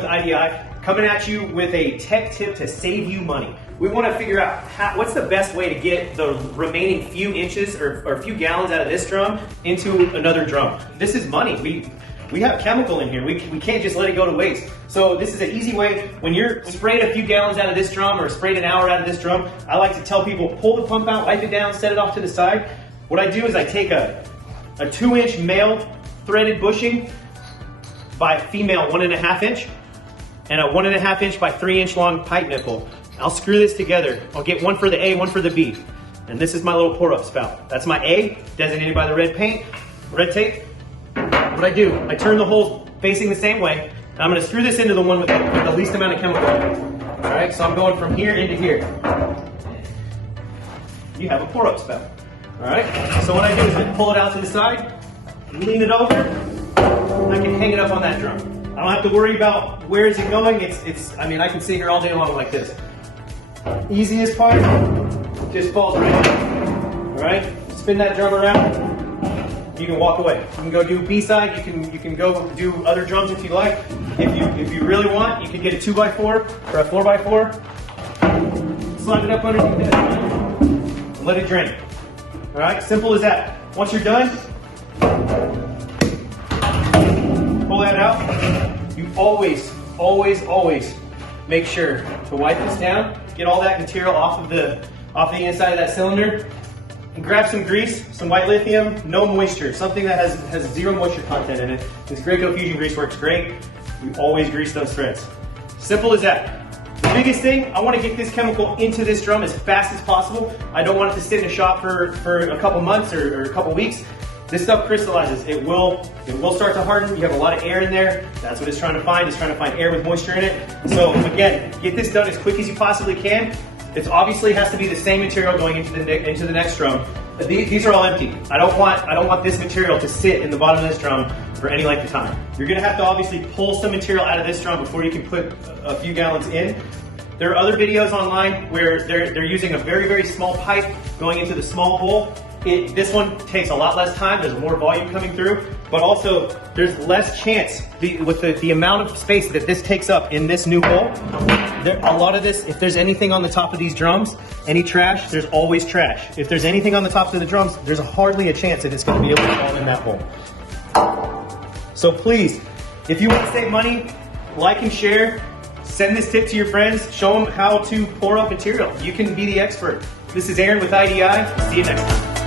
with IDI, coming at you with a tech tip to save you money. We want to figure out what's the best way to get the remaining few inches or few gallons out of this drum into another drum. This is money. We have chemical in here. We can't just let it go to waste. So this is an easy way. When you're spraying a few gallons out of this drum or sprayed an hour out of this drum, I like to tell people, pull the pump out, wipe it down, set it off to the side. What I do is I take a 2-inch male threaded bushing by female 1.5 inch and a 1.5 inch by 3-inch long pipe nipple. I'll screw this together. I'll get one for the A, one for the B. And this is my little pour-up spout. That's my A, designated by the red tape. What I do, I turn the holes facing the same way, and I'm gonna screw this into the one with the least amount of chemical. All right, so I'm going from here into here. You have a pour-up spout. All right, so what I do is I pull it out to the side, lean it over, and I can hang it up on that drum. I don't have to worry about where is it going. I mean, I can sit here all day long like this. Easiest part, just falls right in. All right, spin that drum around. You can walk away. You can go do B-side. You can go do other drums if you like. If you really want, you can get a 2x4 or a 4x4. Slide it up underneath it and let it drain. All right, simple as that. Once you're done, pull that out. You always make sure to wipe this down. Get all that material off the inside of that cylinder. And grab some grease, some white lithium, no moisture, something that has zero moisture content in it. This Graco Fusion grease works great. You always grease those threads. Simple as that. The biggest thing, I want to get this chemical into this drum as fast as possible. I don't want it to sit in a shop for a couple months or a couple weeks. This stuff crystallizes. It will start to harden. You have a lot of air in there. That's what it's trying to find. It's trying to find air with moisture in it. So again, get this done as quick as you possibly can. It obviously has to be the same material going into the next drum. These are all empty. I don't want this material to sit in the bottom of this drum for any length of time. You're gonna have to obviously pull some material out of this drum before you can put a few gallons in. There are other videos online where they're using a very small pipe going into the small hole. This one takes a lot less time. There's more volume coming through, but also there's less chance with the amount of space that this takes up in this new hole. A lot of this, if there's anything on the top of these drums, any trash, there's always trash. If there's anything on the tops of the drums, there's hardly a chance that it's going to be able to fall in that hole. So please, if you want to save money, like and share, send this tip to your friends, show them how to pour up material. You can be the expert. This is Aaron with IDI. See you next time.